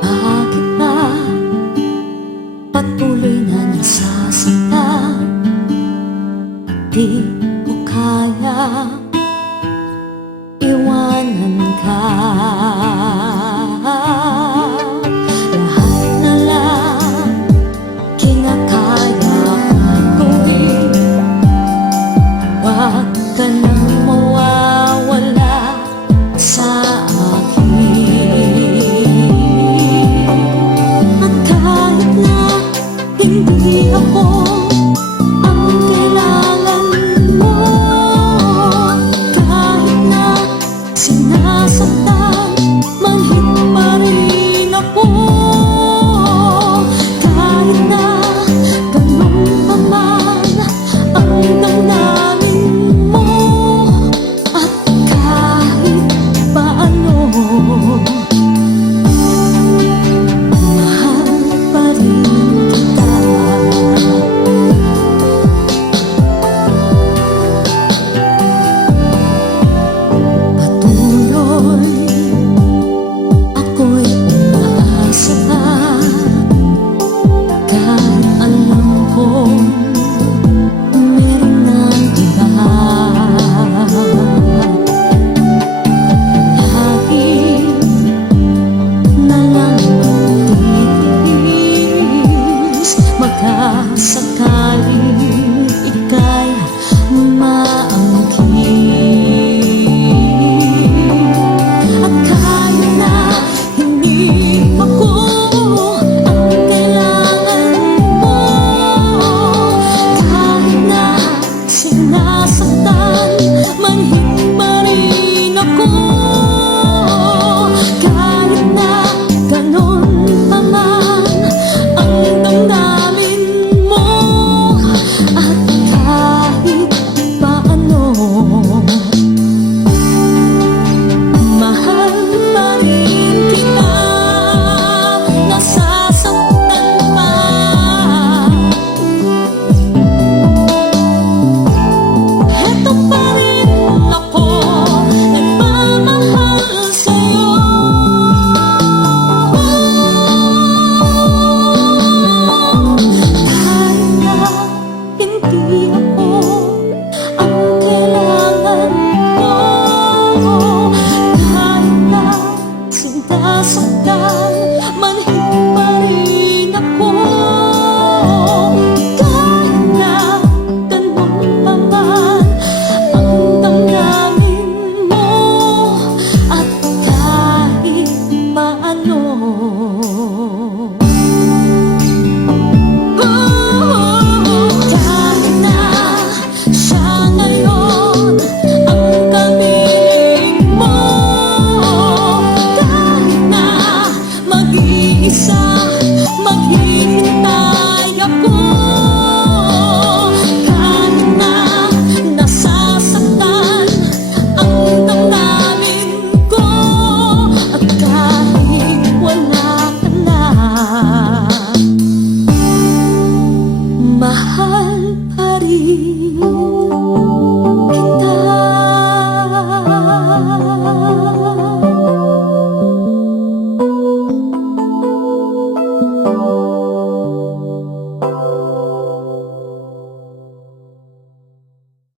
Bakit ba patuloy na nasasaktan? Di ko kaya iwanan ka. Lahat na lang kinakaya kong gawin. Huwag ka nang mawawala sa akin. At kahit na hindi ako ang kailangan mo, kahit na sinasaktan, manhid pa rin ako. Kahit na ganun pa man ang damdamin mo, at kahit paano mahal pa rin kita. Patuloy ako'y umaasa pa, kahit alam kong meron ng iba. Lagi na lang magtitiis, magkasakaling ika'y maangkin. At kahit na hindi ako ang kailangan mo, kahit na sinasaktan,